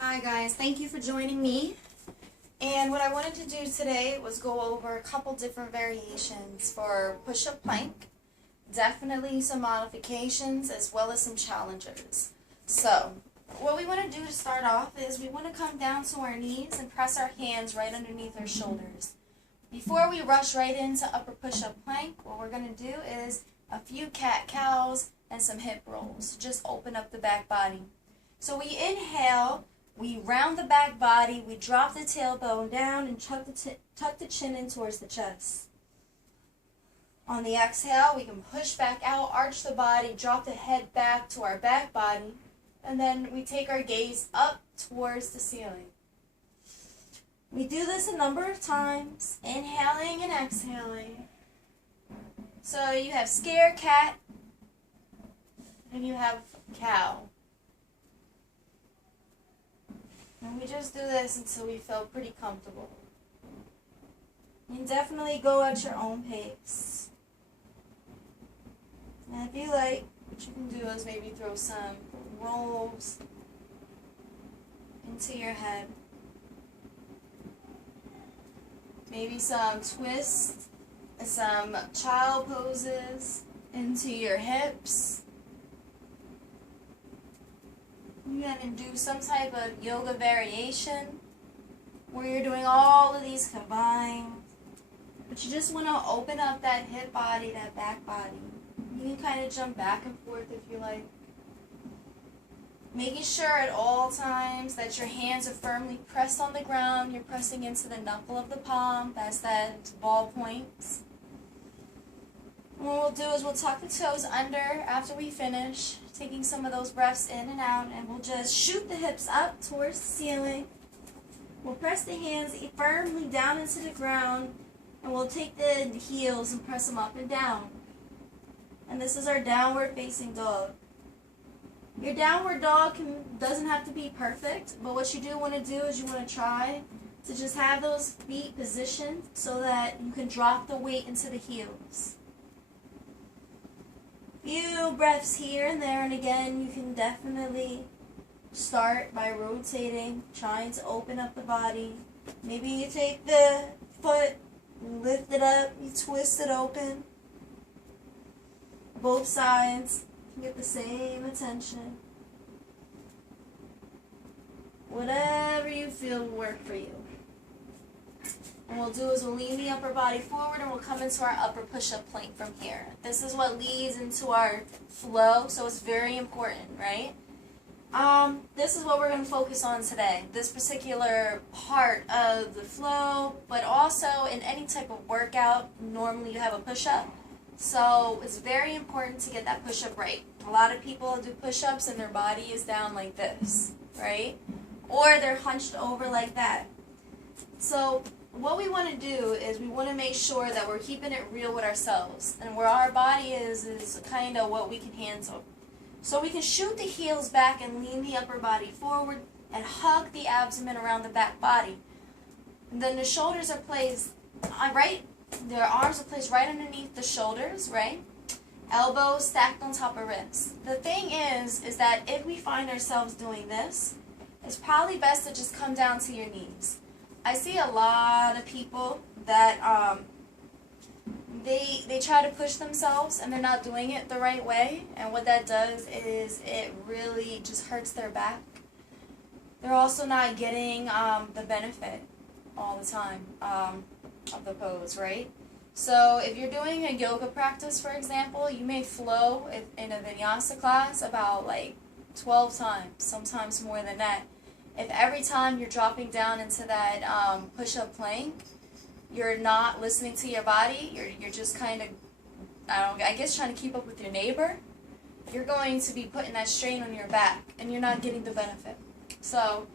Hi guys, thank you for joining me. And what I wanted to do today was go over a couple different variations for push-up plank, definitely some modifications as well as some challengers. So, what we want to do to start off is we want to come down to our knees and press our hands right underneath our shoulders. Before we rush right into upper push-up plank, what we're going to do is a few cat-cows and some hip rolls. Just open up the back body. So we inhale, we round the back body, we drop the tailbone down and tuck the chin in towards the chest. On the exhale, we can push back out, arch the body, drop the head back to our back body, and then we take our gaze up towards the ceiling. We do this a number of times, inhaling and exhaling. So you have scare cat, and you have cow. And we just do this until we feel pretty comfortable. You can definitely go at your own pace. And if you like, what you can do is maybe throw some rolls into your head. Maybe some twists, some child poses into your hips. You're going to do some type of yoga variation where you're doing all of these combined. But you just want to open up that hip body, that back body. You can kind of jump back and forth if you like. Making sure at all times that your hands are firmly pressed on the ground. You're pressing into the knuckle of the palm. That's that ball point. And what we'll do is we'll tuck the toes under after we finish, taking some of those breaths in and out, and we'll just shoot the hips up towards the ceiling. We'll press the hands firmly down into the ground, and we'll take the heels and press them up and down. And this is our downward facing dog. Your downward dog doesn't have to be perfect, but what you do want to do is you want to try to just have those feet positioned so that you can drop the weight into the heels. Few breaths here and there, and again, you can definitely start by rotating, trying to open up the body. Maybe you take the foot, you lift it up, you twist it open. Both sides can get the same attention. Whatever you feel will work for you. And what we'll do is we'll lean the upper body forward and we'll come into our upper push-up plank from here. This is what leads into our flow, so it's very important, right? This is what we're going to focus on today. This particular part of the flow, but also in any type of workout, normally you have a push-up. So it's very important to get that push-up right. A lot of people do push-ups and their body is down like this, right? Or they're hunched over like that. So what we want to do is we want to make sure that we're keeping it real with ourselves. And where our body is kind of what we can handle. So we can shoot the heels back and lean the upper body forward and hug the abdomen around the back body. And then the shoulders are placed right, their arms are placed right underneath the shoulders, right? Elbows stacked on top of wrists. The thing is that if we find ourselves doing this, it's probably best to just come down to your knees. I see a lot of people that they try to push themselves and they're not doing it the right way, and what that does is it really just hurts their back. They're also not getting the benefit all the time of the pose, right? So if you're doing a yoga practice, for example, you may flow in a vinyasa class about like 12 times, sometimes more than that. If every time you're dropping down into that push-up plank, you're not listening to your body, you're just kind of, I guess trying to keep up with your neighbor, you're going to be putting that strain on your back, and you're not getting the benefit. So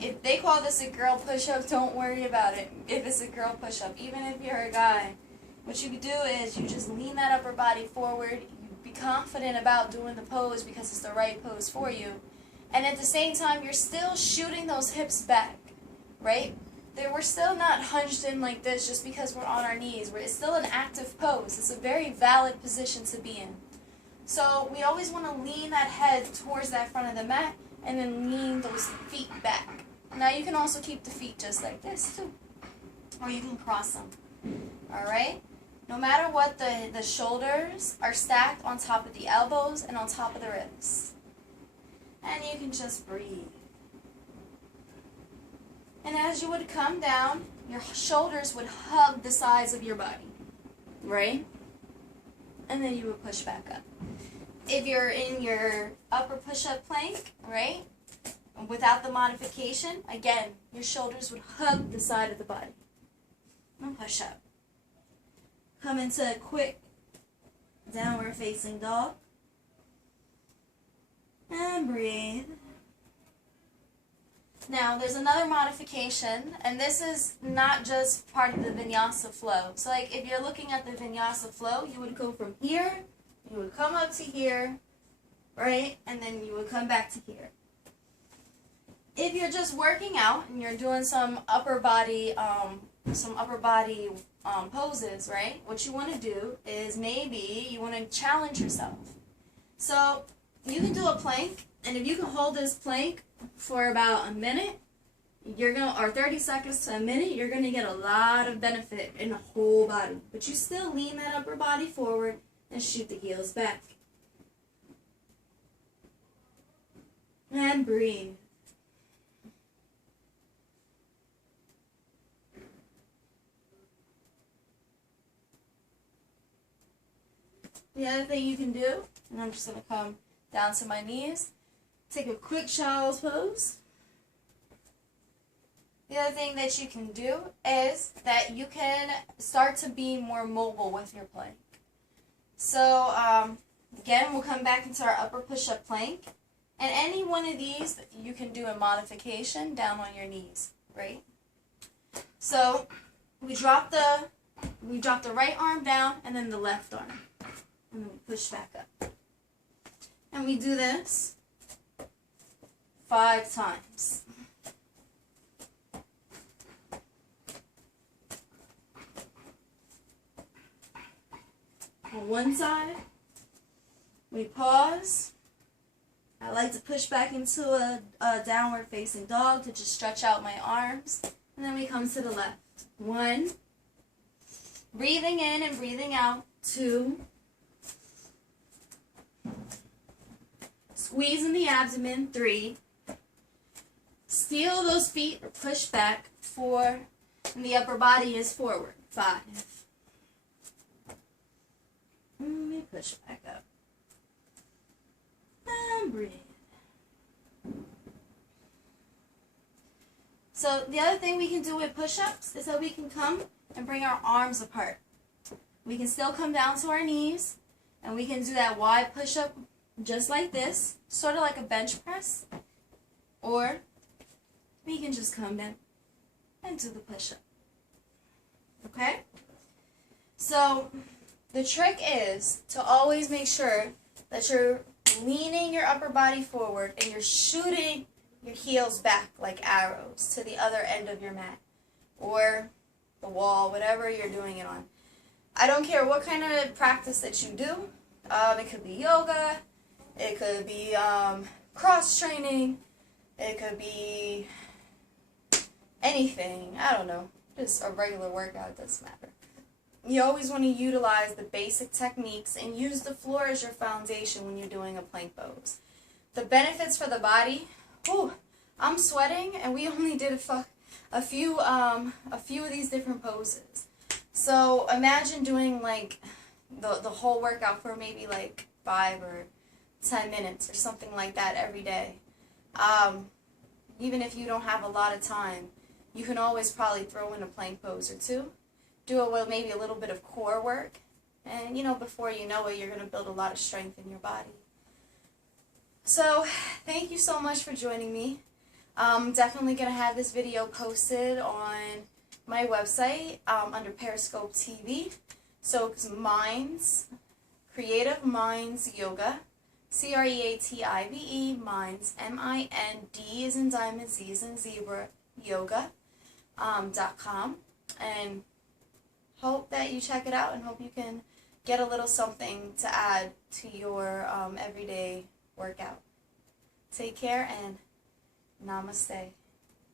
if they call this a girl push-up, don't worry about it if it's a girl push-up. Even if you're a guy, what you can do is you just lean that upper body forward, you be confident about doing the pose because it's the right pose for you. And at the same time, you're still shooting those hips back, right? We're still not hunched in like this just because we're on our knees. It's still an active pose. It's a very valid position to be in. So we always want to lean that head towards that front of the mat and then lean those feet back. Now you can also keep the feet just like this too, or you can cross them. Alright? No matter what, the shoulders are stacked on top of the elbows and on top of the ribs. And you can just breathe. And as you would come down, your shoulders would hug the sides of your body. Right? And then you would push back up. If you're in your upper push-up plank, right, without the modification, again, your shoulders would hug the side of the body. And push up. Come into a quick downward facing dog. And breathe. Now, there's another modification, and this is not just part of the vinyasa flow. So, like, if you're looking at the vinyasa flow, you would go from here, you would come up to here, right, and then you would come back to here. If you're just working out and you're doing some upper body poses, right, what you want to do is maybe you want to challenge yourself. So, you can do a plank, and if you can hold this plank for about a minute, or 30 seconds to a minute, you're gonna get a lot of benefit in the whole body. But you still lean that upper body forward and shoot the heels back. And breathe. The other thing you can do, and I'm just gonna come down to my knees, take a quick child's pose. The other thing that you can do is that you can start to be more mobile with your plank. So, again, we'll come back into our upper push-up plank. And any one of these you can do a modification down on your knees, right? So, we drop the right arm down and then the left arm. And then we push back up. And we do this 5 times. On one side, we pause. I like to push back into a downward facing dog to just stretch out my arms. And then we come to the left. 1. Breathing in and breathing out. 2. Squeeze in the abdomen. 3. Steal those feet or push back. 4. And the upper body is forward. 5. And we push back up. And breathe. So the other thing we can do with push-ups is that we can come and bring our arms apart. We can still come down to our knees, and we can do that wide push-up just like this, sort of like a bench press, or we can just come down and do the push-up. Okay? So the trick is to always make sure that you're leaning your upper body forward and you're shooting your heels back like arrows to the other end of your mat or the wall, whatever you're doing it on. I don't care what kind of practice that you do. It could be yoga, it could be cross training, it could be anything, I don't know, just a regular workout, it doesn't matter. You always want to utilize the basic techniques and use the floor as your foundation when you're doing a plank pose. The benefits for the body, whew, I'm sweating and we only did a few of these different poses. So imagine doing like the whole workout for maybe like 5 or 10 minutes or something like that every day. Even if you don't have a lot of time, you can always probably throw in a plank pose or 2. Do it with maybe a little bit of core work, and before you know it, you're going to build a lot of strength in your body. So, thank you so much for joining me. I'm definitely going to have this video posted on my website under Periscope TV. So, it's Minds, Creative Minds Yoga, CREATIVE, Minds, MIND as in diamond, Z as in zebra, yoga.com, and hope that you check it out and hope you can get a little something to add to your everyday workout. Take care and namaste.